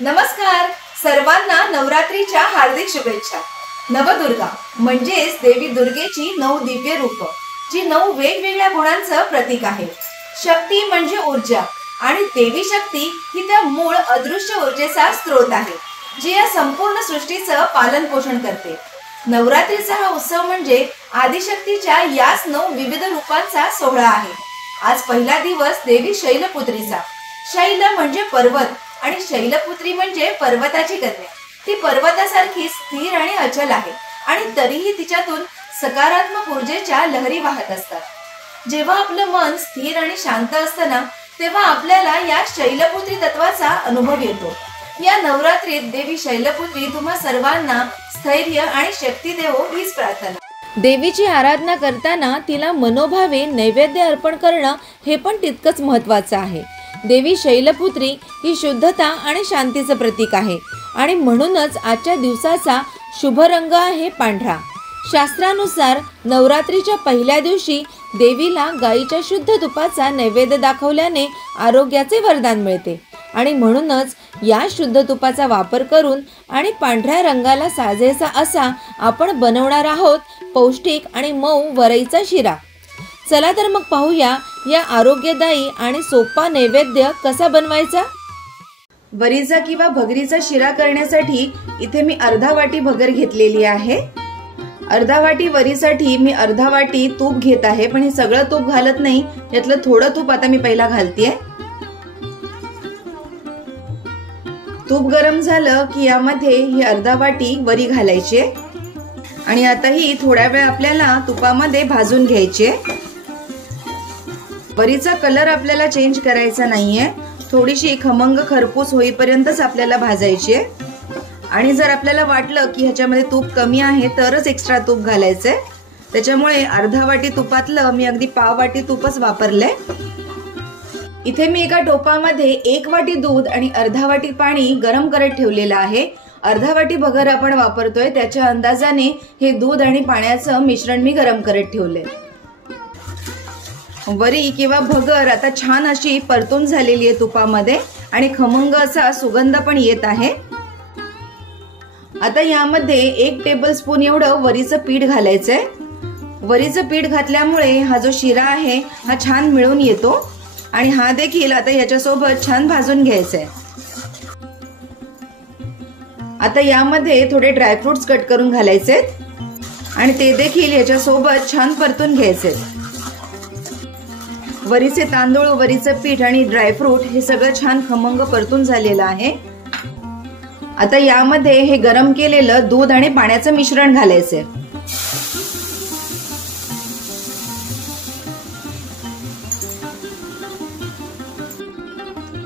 नमस्कार सर्वांना नवरात्रीच्या हार्दिक शुभेच्छा। नवदुर्गा म्हणजेच देवी दुर्गेची 9 दिव्य रूप, जी 9 वेगवेगळ्या गुणांचं प्रतीक आहे। शक्ती म्हणजे ऊर्जा आणि देवी शक्ती ही त्या मूळ अदृश्य ऊर्जेचा स्रोत आहे, जी या संपूर्ण सृष्टीचं पालन पोषण करते। नवरात्रीचा हा उत्सव म्हणजे आदिशक्तीच्या याच 9 विविध रूपांचा सोहळा आहे। आज पहिला दिवस देवी शैलपुत्रीचा। शैल म्हणजे पर्वत आणि शैलपुत्री म्हणजे पर्वताची कन्या। ती पर्वतासारखी स्थिर आणि अचल आहे आणि तरीही तिच्यातून सकारात्मक ऊर्जेच्या लहरी वाहत असतात। जेव्हा आपलं मन स्थिर आणि शांत असतं ना, तेव्हा आपल्याला या शैलपुत्री तत्वाचा अनुभव येतो। या नवरात्रीत देवी शैलपुत्री तुम्हा सर्वांना स्थैर्य आणि शक्ती देवो हीच प्रार्थना। देवीची आराधना करताना तिला मनोभावे नैवेद्य अर्पण करणं हे पण तितकंच महत्त्वाचं आहे। देवी शैलपुत्री ही शुद्धता आणि शांतीचं प्रतीक आहे आणि म्हणूनच आजच्या दिवसाचा शुभ रंग आहे पांढरा। शास्त्रानुसार नवरात्रीच्या पहिल्या दिवशी देवीला गाईच्या शुद्ध तुपाचा नैवेद्य दाखवल्याने आरोग्याचे वरदान मिळते आणि म्हणूनच या शुद्ध तुपाचा वापर करून आणि पांढऱ्या रंगाला साजेसा असा आपण बनवणार आहोत पौष्टिक आणि मऊ वरईचा शिरा। चला तर मग पाहूया या आरोग्यदायी आणि सोपा नैवेद्य कसा बनवायचा। वरीचा किंवा भगरीचा शिरा करण्यासाठी इथे मी अर्धा वाटी भगर घेतलेली आहे। अर्धा वाटी वरीसाठी मी अर्धा वाटी तूप घेत आहे, पण हे सगळं तूप घालत नाही, यातलं थोडं तूप आता मी पहिला घालतेय। तूप गरम झालं की यामध्ये ही अर्धा वाटी वरी घालायची आणि आता ही थोड्या वेळ आपल्याला तुपामध्ये भाजून घ्यायची। वरीचा कलर आपल्याला चेंज करायचा नाहीये, थोडीशी खमंग खरपूस होईपर्यंतच आपल्याला भाजायची आहे। आणि जर आपल्याला वाटलं की ह्याच्यामध्ये तूप कमी आहे तरच एक्स्ट्रा तूप घालायचंय। त्याच्यामुळे अर्धा वाटी तुपातलं मी अगदी पाव वाटी तूपच वापरलंय। इथे मी एका टोपामध्ये 1 वाटी दूध आणि अर्धा वाटी पाणी गरम करत ठेवलेलं आहे। अर्धा वाटी भगर आपण वापरतोय, त्याच्या अंदाजाने हे दूध आणि पाण्याचं मिश्रण मी गरम करत ठेवले। वरी किंवा भगर आता छान अशी परतून झालेली आहे तुपामध्ये आणि खमंग असा सुगंध पण येत आहे। आता यामध्ये 1 टेबलस्पून एवढं वरीचं पीठ घालायचंय। वरीचं पीठ घातल्यामुळे हा जो शिरा आहे हा छान मिळून येतो आणि हा देखील आता याच्यासोबत छान भाजून घ्यायचा आहे। आता यामध्ये थोडे ड्रायफ्रुट्स कट करून घालायचे आणि ते देखील याच्यासोबत छान परतून घ्यायचे। वरीचे तांदूळ, वरीचं पीठ आणि ड्रायफ्रूट हे सगळं छान खमंग परतून झालेलं आहे। आता यामध्ये हे गरम केलेलं दूध आणि पाण्याचं मिश्रण घालायचे।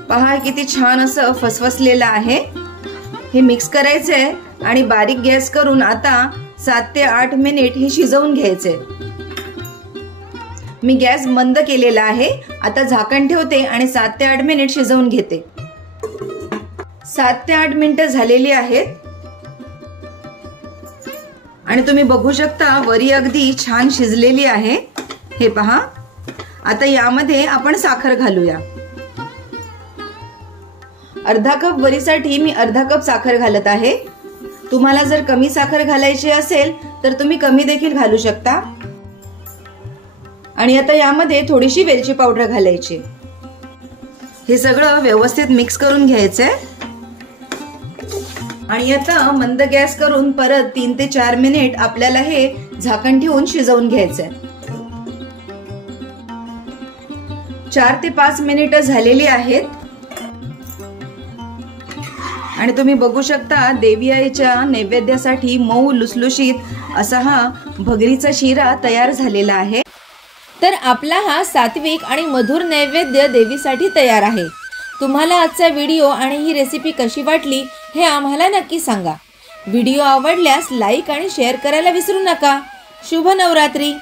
पहा किती छान असं फसफसलेलं आहे। हे मिक्स करायचंय आणि बारीक गॅस करून आता 7 ते 8 मिनिट हे शिजवून घ्यायचे। मी गॅस बंद केलेला आहे। आता झाकण ठेवते आणि 7 ते 8 मिनिट शिजवून घेते। 7 ते 8 मिनिटं झालेली आहेत आणि तुम्ही बघू शकता वरी अगदी छान शिजलेली आहे। हे पहा, आता यामध्ये आपण साखर घालूया। अर्धा कप वरीसाठी मी अर्धा कप साखर घालत आहे। तुम्हाला जर कमी साखर घालायची असेल तर तुम्ही कमी देखील घालू शकता। आणि आता यामध्ये थोडीशी वेलची पावडर घालायची। हे सगळं व्यवस्थित मिक्स करून घ्यायचंय आणि आता मंद गॅस करून परत 3 ते 4 मिनिट आपल्याला हे झाकण ठेवून शिजवून घ्यायचंय। 4 ते 5 मिनिटं झालेली आहेत आणि तुम्ही बघू शकता देवी आईच्या नैवेद्यासाठी मऊ लुसलुशीत असा हा भगरीचा शिरा तयार झालेला आहे। तर आपला हा सात्विक आणि मधुर नैवेद्य देवीसाठी तयार आहे। तुम्हाला आजचा व्हिडिओ आणि ही रेसिपी कशी वाटली हे आम्हाला नक्की सांगा। व्हिडिओ आवडल्यास लाईक आणि शेअर करायला विसरू नका। शुभ नवरात्री।